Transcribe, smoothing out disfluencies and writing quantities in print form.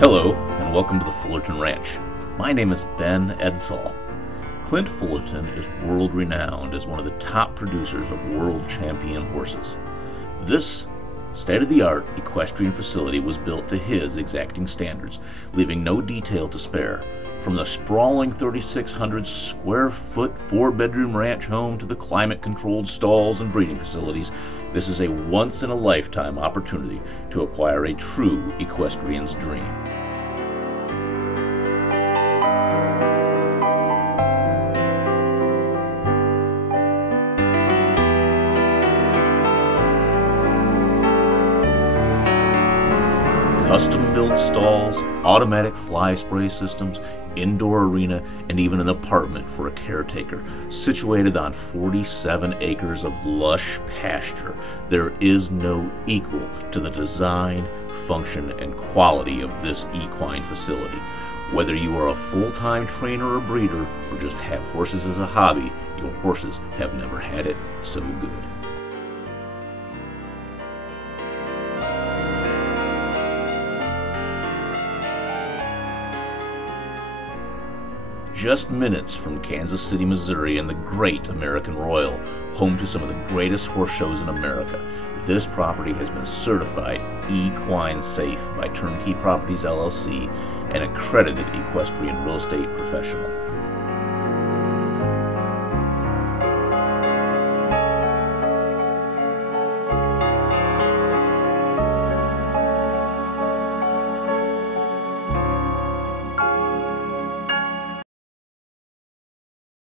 Hello, and welcome to the Fullerton Ranch. My name is Ben Edsall. Clint Fullerton is world-renowned as one of the top producers of world champion horses. This state-of-the-art equestrian facility was built to his exacting standards, leaving no detail to spare. From the sprawling 3,600 square foot 4-bedroom ranch home to the climate-controlled stalls and breeding facilities, this is a once-in-a-lifetime opportunity to acquire a true equestrian's dream. Custom-built stalls, automatic fly spray systems, indoor arena, and even an apartment for a caretaker. Situated on 47 acres of lush pasture, there is no equal to the design, function, and quality of this equine facility. Whether you are a full-time trainer or breeder, or just have horses as a hobby, your horses have never had it so good. Just minutes from Kansas City, Missouri, and the great American Royal, home to some of the greatest horse shows in America, this property has been certified equine safe by Turn-Key Properties LLC, an accredited equestrian real estate professional.